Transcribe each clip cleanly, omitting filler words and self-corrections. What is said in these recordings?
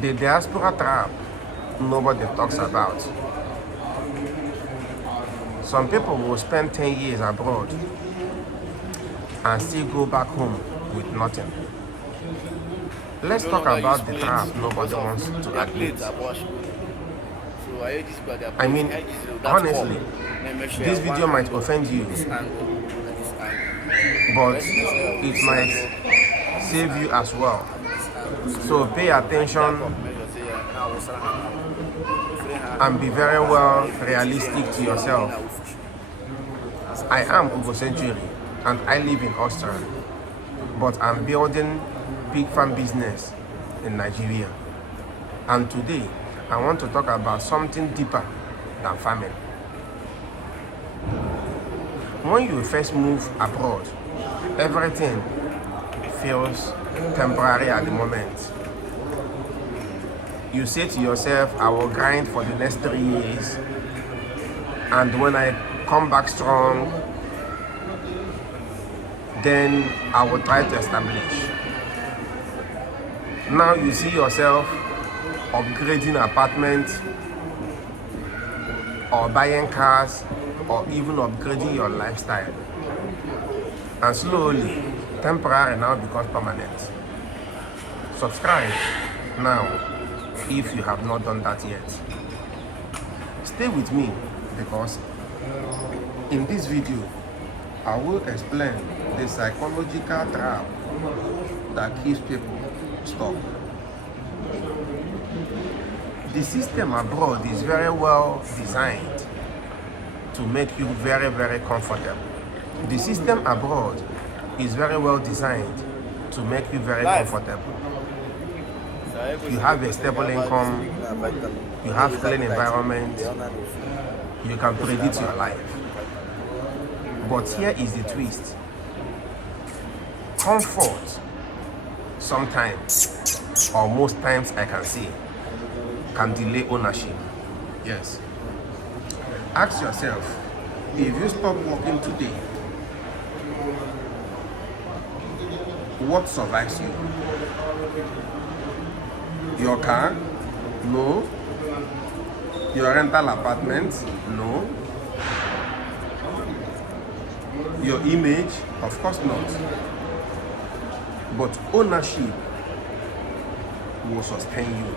The diaspora trap nobody talks about. Some people will spend 10 years abroad and still go back home with nothing. Let's talk about the trap nobody wants to admit. I mean, honestly, this video might offend you, but it might save you as well. So pay attention and be very well realistic to yourself. I am Ugo Century and I live in Austria, but I'm building big farm business in Nigeria. And today, I want to talk about something deeper than farming. When you first move abroad, everything feels temporary at the moment. You say to yourself, I will grind for the next 3 years, and when I come back strong, then I will try to establish. Now you see yourself upgrading apartments or buying cars or even upgrading your lifestyle. And slowly, temporary now becomes permanent. Subscribe now if you have not done that yet. Stay with me because in this video, I will explain the psychological trap that keeps people stuck. The system abroad is very well designed to make you very, very comfortable. The system abroad is very well designed to make you very comfortable. You have a stable income, you have clean environment, you can predict your life. But here is the twist. Comfort, sometimes, or most times I can say, can delay ownership. Yes. Ask yourself, if you stop working today, what survives you? Your car? No. Your rental apartment? No. Your image? Of course not. But ownership will sustain you.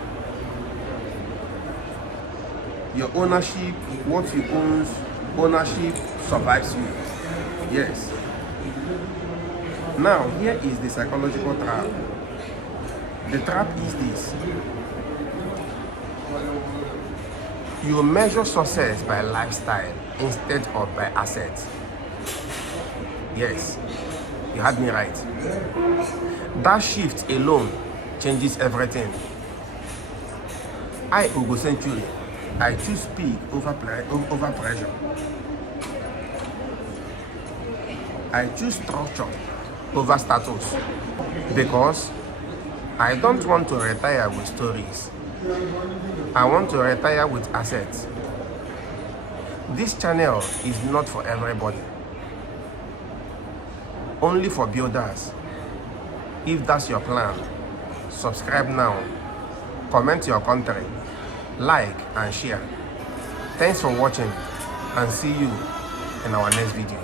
Your ownership, what you own, ownership survives you. Yes. Now, here is the psychological trap. The trap is this. You measure success by lifestyle instead of by assets. Yes, you had me right. That shift alone changes everything. I, Ugo Century, I choose speed over pressure. I choose structure over status because I don't want to retire with stories. I want to retire with assets. This channel is not for everybody. Only for builders. If that's your plan, subscribe now. Comment your country, like and share. Thanks for watching and see you in our next video.